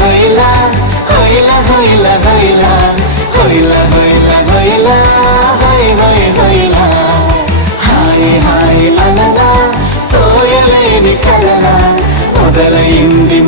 హొయ్లా హొయ్లా హొయ్లా హొయ్లా హొయ్లా హొయ్లా హొయ్లా హొయ్లా హొయ్ హొయ్ హొయ్లా hi hi అనగా సోయలేని కలనా మొదలైంది